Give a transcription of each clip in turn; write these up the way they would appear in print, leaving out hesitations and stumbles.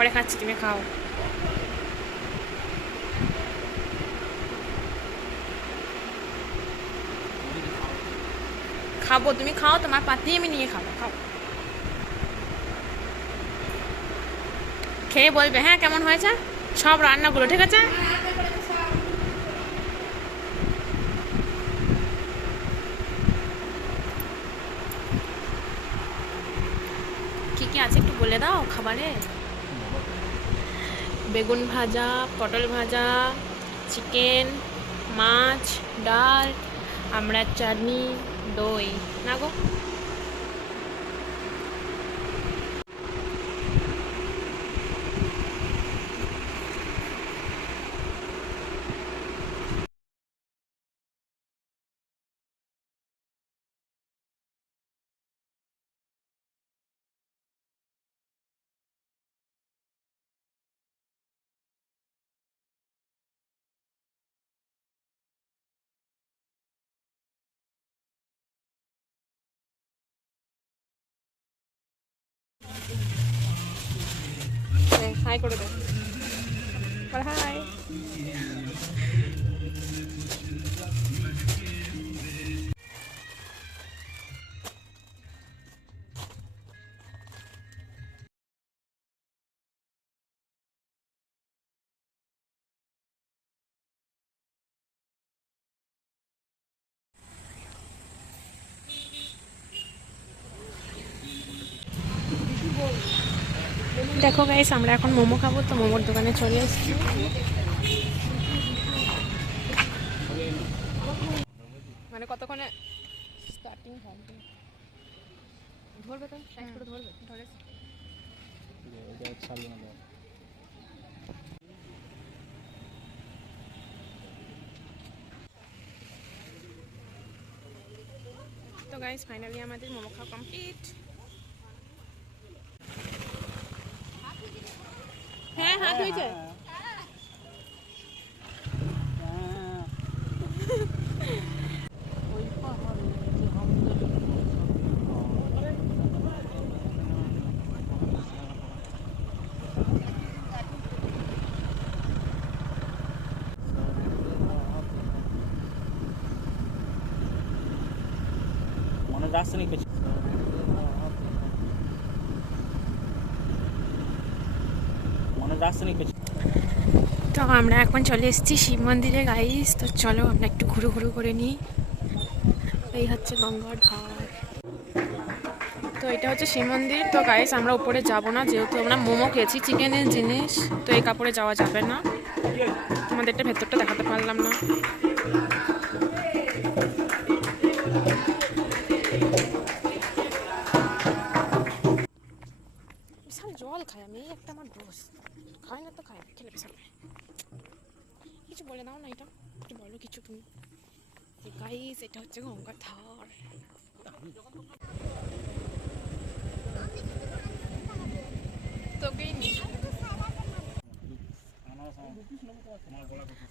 পরে খাচ্ছি, তুমি খাও। খাবো, তুমি খাও, তোমার পাতেই আমি নিয়ে খাবো, খাও। খেয়ে বলবে হ্যাঁ কেমন হয়েছে সব রান্নাগুলো, ঠিক আছে? কি কি আছে একটু বলে দাও খাবারে। বেগুন ভাজা, পটল ভাজা, চিকেন, মাছ, ডাল, আমড়ার চাটনি, দই। না গো, হাই করে দে, হাই। দেখো গাইস, আমরা এখন মোমো খাবো, তো মোমোর দোকানে চলে এসেছি। মানে কতক্ষণে স্টার্টিং হবে? ধরবে তো, সাইজ করে ধরবে, ধরে তো গাইস ফাইনালি আমাদের মোমো খাওয়া কমপ্লিট। হ্যাঁ হাত হয়েছে। তো আমরা এখন চলে এসেছি শিব মন্দিরে গাইস, তো চলো আমরা একটু ঘুরু ঘুরু করে নিই। এই হচ্ছে গঙ্গার ধার, তো এটা হচ্ছে শিব মন্দির। তো গাইস আমরা উপরে যাব না, যেহেতু আমরা মোমো খেয়েছি, চিকেনের জিনিস, তো এই কাপড়ে যাওয়া যাবে না। তোমাদের এটা ভেতরটা দেখাতে পারলাম না। বিশাল জল খাই আমি, এই একটা আমার দোষ, খাই না তো খাই, খেলে বিশাল খাই। কিছু বলে দাও না, এটা একটু বলো কিছু তুমি। গাইস এটা হচ্ছে গঙ্গার ধার। তোকেই নি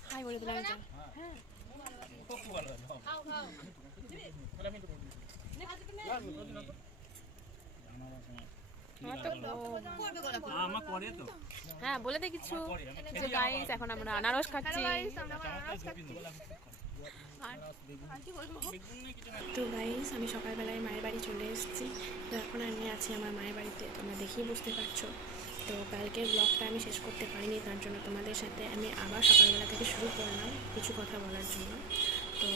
হাই বলে দিলাম। হ্যাঁ হ্যাঁ বলে দে কিছু। যে গাইস এখন আমরা আনারস খাচ্ছি। তো গাইস আমি সকালবেলায় মায়ের বাড়ি চলে এসেছি, তো এখন আমি আছি আমার মায়ের বাড়িতে, তোমরা দেখেই বুঝতে পারছো। তো কালকের ব্লগটা আমি শেষ করতে পারিনি, তার জন্য তোমাদের সাথে আমি আবার সকালবেলা থেকে শুরু করলাম কিছু কথা বলার জন্য। তো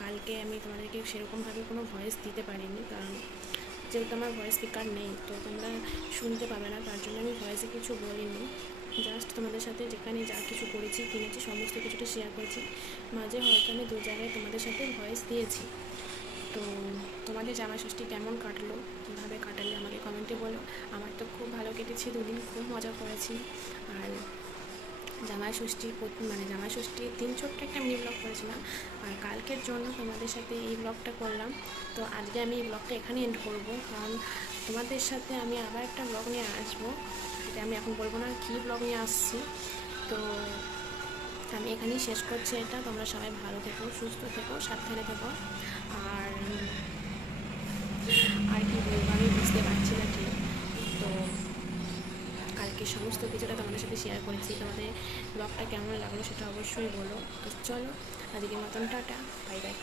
কালকে আমি তোমাদেরকে সেরকমভাবে কোনো ভয়েস দিতে পারিনি, কারণ যেহেতু আমার ভয়েস স্পিকার নেই, তো তোমরা শুনতে পাবে না, তার জন্য আমি ভয়েসে কিছু বলিনি। জাস্ট তোমাদের সাথে যেখানে যা কিছু করেছি কিনেছি সমস্ত কিছুটা শেয়ার করেছি। মাঝে হয়তো আমি দু জায়গায় তোমাদের সাথে ভয়েস দিয়েছি। তো তোমাদের জামাই ষষ্ঠী কেমন কাটলো, কীভাবে কাটালে আমাকে কমেন্টে বলো। আমার তো খুব ভালো কেটেছে, দুদিন খুব মজা করেছি। আর জামাই ষষ্ঠীর দিন ছোট্ট একটা মিনি ব্লগ করেছিলাম, আর কালকের জন্য তোমাদের সাথে এই ব্লগটা করলাম। তো আজকে আমি এই ব্লগটা এখানে এন্ড করবো, কারণ তোমাদের সাথে আমি আবার একটা ব্লগ নিয়ে আসবো, এটা আমি এখন বলবো না কী ব্লগ নিয়ে আসছি। তো আমি এখানেই শেষ করছি এটা। তোমরা সবাই ভালো থেকো, সুস্থ থেকো, সাবধানে থেকো। আর আর কি বলবো আমি বুঝতে পারছি না ঠিক। তো কালকে কি সমস্ত কিছুটা তোমাদের সাথে শেয়ার করেছি। তোমাদের ব্লগটা কেমন লাগলো সেটা অবশ্যই বলো। তো চলো আজকের মতন টাটা, বাই বাই।